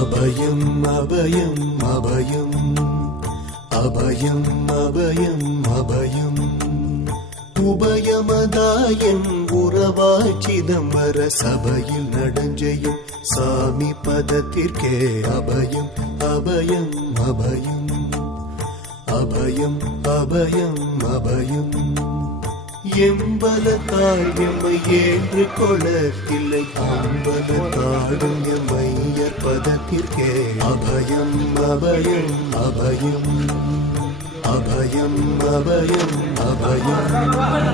அபயம் அபயம் அபயம் அபயம் அபயம் அபயம் உபயமதாயன் உறவாய் சிதம்பர சபையில் நடஞ்செய்யும் சாமி பதத்திற்கே அபயம் அபயம் அபயம் அபயம் அபயம் அபயம் எம்பலத்தாள் எம்மை ஏன்று கொளத்தில்லை அம்பலத்தாடும் எம்மையர் பதத்திற்கே அபயம் அபயம் அபயம் அபயம் அபயம் அபயம்